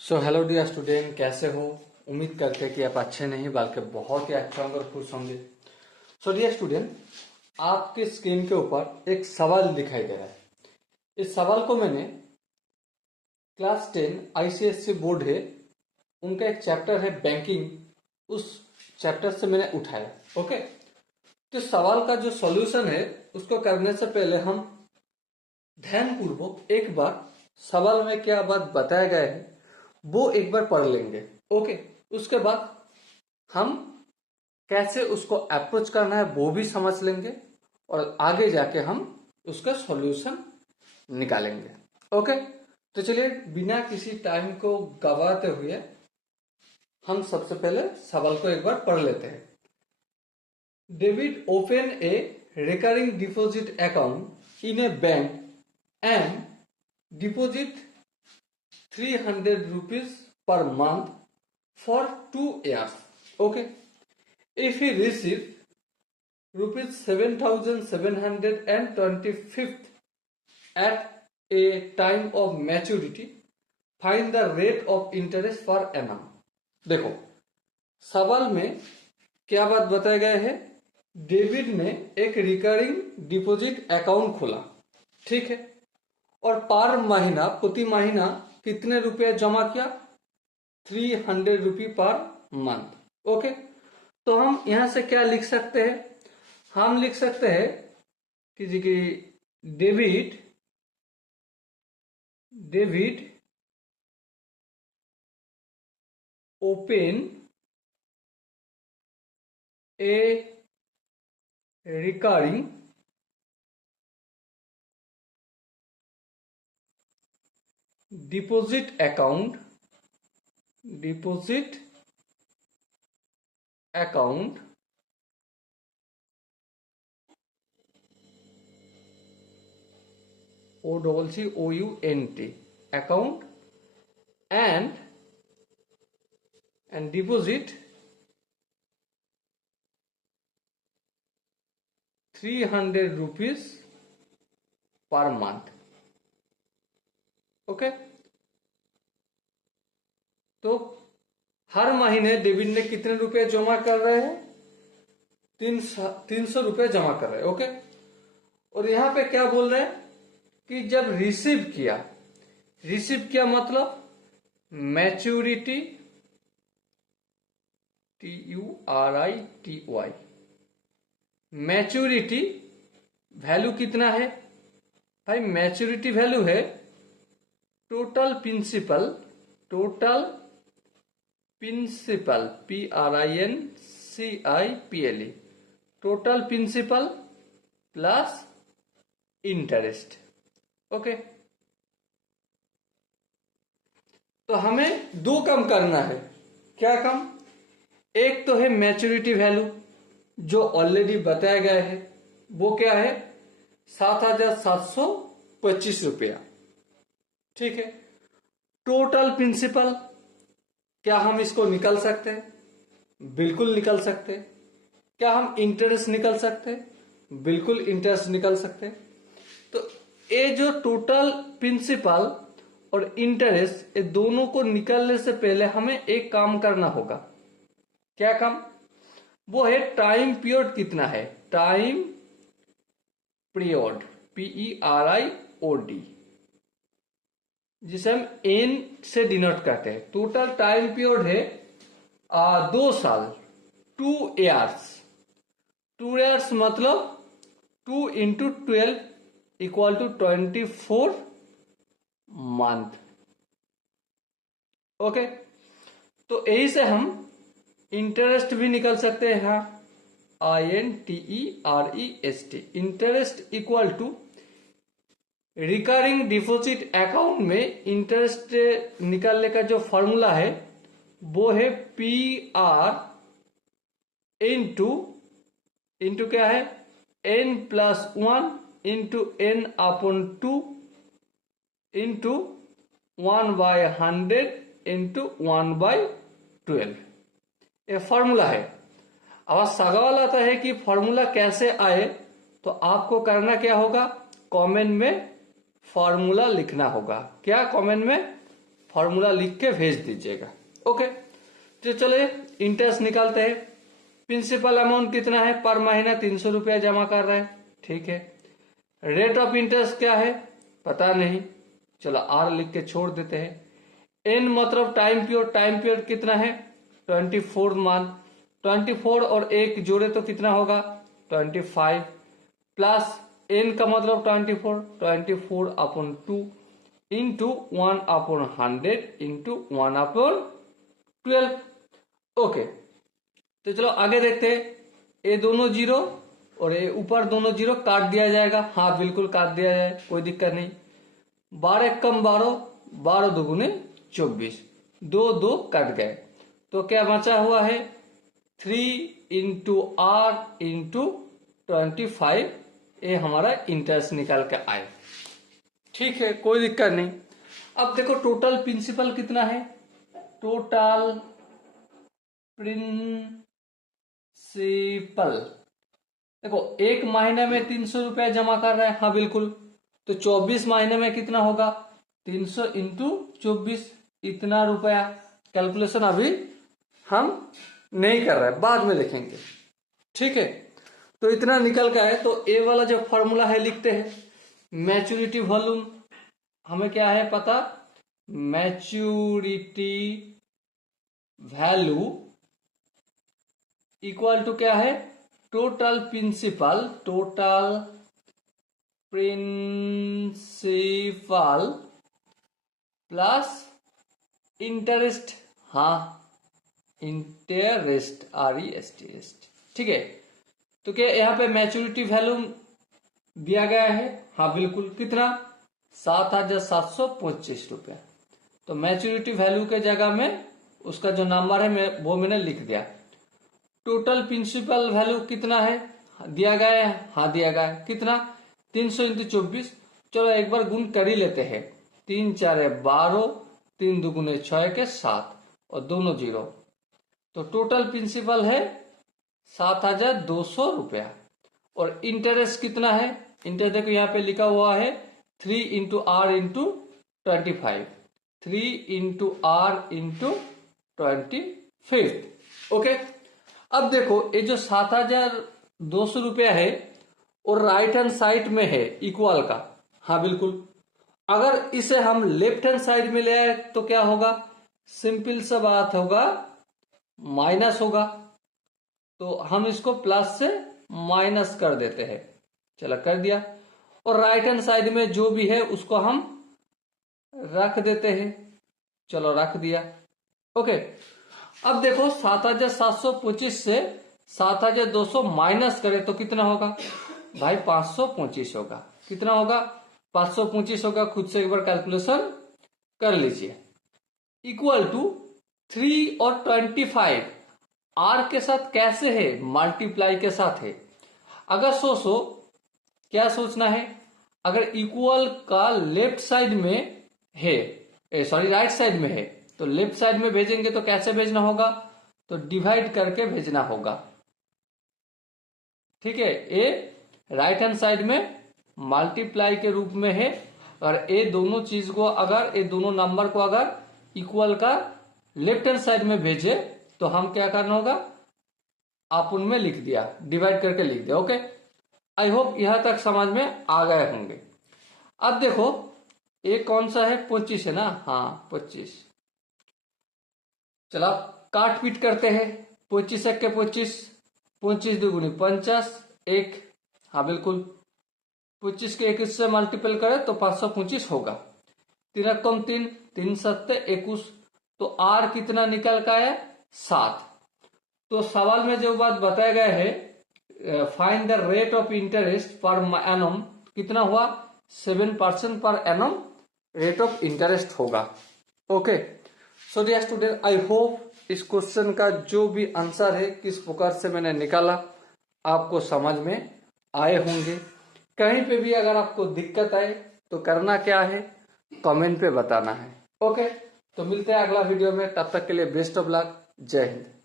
So hello dear student, कैसे हो? उम्मीद करते हैं कि आप अच्छे नहीं बल्कि बहुत ही अच्छे होंगे और खुश होंगे। सो डियर स्टूडेंट, आपके स्क्रीन के ऊपर एक सवाल दिखाई दे रहा है। इस सवाल को मैंने क्लास 10 आईसीएससी बोर्ड है, उनका एक चैप्टर है बैंकिंग, उस चैप्टर से मैंने उठाया। ओके, तो सवाल का जो सॉल्यूशन है उसको करने से पहले हम ध्यानपूर्वक एक बार सवाल में क्या बात बताया गया है वो एक बार पढ़ लेंगे। ओके, उसके बाद हम कैसे उसको अप्रोच करना है वो भी समझ लेंगे और आगे जाके हम उसका सॉल्यूशन निकालेंगे। ओके, तो चलिए बिना किसी टाइम को गवाते हुए हम सबसे पहले सवाल को एक बार पढ़ लेते हैं। David open A recurring deposit account in A bank and deposit 300 rupees per month for 2 years. Okay, if he receives rupees 7,725 at a time of maturity, find the rate of interest per annum. देखो सवाल में क्या बात बताया गया है। David ने एक रिकरिंग डिपॉजिट अकाउंट खोला, ठीक है, और पर महीना प्रति महीना कितने रुपए जमा किया? 300 रुपये पर मंथ। ओके, तो हम यहां से क्या लिख सकते हैं? हम लिख सकते हैं कि जी कि David open A recurring deposit account OCCOUNT account and deposit 300 rupees per month. Okay, तो हर महीने डेविड ने कितने रुपए जमा कर रहे हैं? 300 रुपए जमा कर रहे हैं। ओके, और यहां पे क्या बोल रहे हैं कि जब रिसीव किया मतलब मैच्योरिटी, TURITY, मैच्योरिटी वैल्यू कितना है भाई? मैच्योरिटी वैल्यू है total principal PRINCIPLE, total principal plus interest. Okay, तो हमें दो काम करना है। क्या काम? एक तो है मैच्योरिटी वैल्यू जो ऑलरेडी बताया गया है, वो क्या है? 7,725 रुपया, ठीक है। टोटल प्रिंसिपल, क्या हम इसको निकाल सकते हैं? बिल्कुल निकाल सकते हैं। क्या हम इंटरेस्ट निकाल सकते हैं? बिल्कुल इंटरेस्ट निकाल सकते हैं। तो ये जो टोटल प्रिंसिपल और इंटरेस्ट, ये दोनों को निकालने से पहले हमें एक काम करना होगा। क्या काम? वो है टाइम पीरियड कितना है। टाइम पीरियड PERIOD, जिसे हम एन से डिनोट करते हैं। टोटल टाइम पीरियड है 2 साल, 2 years। 2 years मतलब 2 into 12 equal to 24 month. Okay, तो यही से हम इंटरेस्ट भी निकल सकते हैं। हाँ, INTEREST, interest equal to recurring deposit account में इंटरेस्ट निकालने का जो फॉर्मूला है वो है PR इंटू क्या है? N+1 into N/2 into 1/100 into 1/12, ये फॉर्मूला है। अब सवाल आता है कि फॉर्मूला कैसे आए, तो आपको करना क्या होगा? कमेंट में फॉर्मूला लिखना होगा। क्या कमेंट में? फॉर्मूला लिख के भेज दीजिएगा। ओके, तो चलिए इंटरेस्ट निकालते हैं। प्रिंसिपल अमाउंट कितना है, पर महीना 300 रुपया जमा कर रहे हैं, ठीक है। रेट ऑफ इंटरेस्ट क्या है पता नहीं, चलो आर लिख के छोड़ देते हैं। एन मतलब टाइम पीरियड कितना है 24 मंथ, 24 और 1 जोड़े तो कितना होगा 25, प्लस एन का मतलब 24 अपॉन 2 इंटू 1/100 इंटू 1/12। ओके, तो चलो आगे देखते हैं। ये दोनों जीरो और ये ऊपर दोनों जीरो काट दिया जाएगा, हाँ बिल्कुल काट दिया जाए, कोई दिक्कत नहीं। 12 कम 12, 12 दुगुने 24, 2 2 कट गए, तो क्या बचा हुआ है 3 इंटू आर इंटू 25। ये हमारा इंटरेस्ट निकाल के आए, ठीक है, कोई दिक्कत नहीं। अब देखो टोटल प्रिंसिपल कितना है, टोटल प्रिंसिपल देखो एक महीने में 300 रुपया जमा कर रहे हैं, हाँ बिल्कुल, तो 24 महीने में कितना होगा 300 इंटू 24, इतना रुपया। कैलकुलेशन अभी हम नहीं कर रहे हैं, बाद में लिखेंगे, ठीक है। तो इतना निकल का है, तो ए वाला जो फॉर्मूला है लिखते हैं। मैच्योरिटी वॉल्यूम हमें क्या है पता, मैच्योरिटी वैल्यू इक्वल टू क्या है टोटल प्रिंसिपल प्लस इंटरेस्ट, हाँ इंटरेस्ट REST, ठीक है। तो क्या यहाँ पे मैच्योरिटी वैल्यू दिया गया है, हाँ बिल्कुल, कितना 7,725 रुपया। तो मैच्योरिटी वैल्यू के जगह में उसका जो नंबर है वो मैंने लिख दिया। टोटल प्रिंसिपल वैल्यू कितना है दिया गया है, हाँ दिया गया है, कितना 300 इंटू 24। चलो एक बार गुण कर ही लेते हैं, 3 4 12, 3 दुगुने 6 के 7 और दोनों जीरो, तो टोटल प्रिंसिपल है 7,200 रुपया। और इंटरेस्ट कितना है, इंटरेस्ट देखो यहाँ पे लिखा हुआ है 3 into r into 25, 3 into r into 25। Okay, अब देखो ये जो 7,200 रुपया है और राइट हैंड साइड में है इक्वल का, हाँ बिल्कुल। अगर इसे हम लेफ्ट हैंड साइड में ले आए तो क्या होगा, सिंपल सा बात होगा, माइनस होगा। तो हम इसको प्लस से माइनस कर देते हैं, चलो कर दिया। और राइट हैंड साइड में जो भी है उसको हम रख देते हैं, चलो रख दिया। ओके, अब देखो 7,725 से 7,200 माइनस करें तो कितना होगा भाई 525 होगा, कितना होगा 525 होगा। खुद से एक बार कैलकुलेशन कर लीजिए। इक्वल टू 3 और 25 आर के साथ कैसे है, मल्टीप्लाई के साथ है। अगर सोचो क्या सोचना है, अगर इक्वल का लेफ्ट साइड में है, सॉरी राइट साइड में है, तो लेफ्ट साइड में भेजेंगे तो कैसे भेजना होगा, तो डिवाइड करके भेजना होगा, ठीक है। ए राइट हैंड साइड में मल्टीप्लाई के रूप में है, और ये दोनों चीज को अगर ये दोनों नंबर को अगर इक्वल का लेफ्ट हैंड साइड में भेजे तो हम क्या करना होगा, आप उनमें लिख दिया, डिवाइड करके लिख दिया। ओके, आई होप यहां तक समझ में आ गए होंगे। अब देखो ये कौन सा है 25 है ना, हाँ 25। चलो काट पीट करते हैं, 25 1 के 25, 25 दुगुनी 50, 1, हाँ बिल्कुल 25 के 21 से मल्टीपल करें तो 525 होगा। 3 कम 3, 3 7 21, तो आर कितना निकल का है 7। तो सवाल में जो बात बताया गया है find the rate of interest per annum, कितना हुआ 7% per annum rate of interest होगा। Okay, so dear student, I hope इस क्वेश्चन का जो भी आंसर है किस प्रकार से मैंने निकाला आपको समझ में आए होंगे। कहीं पे भी अगर आपको दिक्कत आए तो करना क्या है, कमेंट पे बताना है। ओके, तो मिलते हैं अगला वीडियो में, तब तक के लिए बेस्ट ऑफ लक, जय हिंद।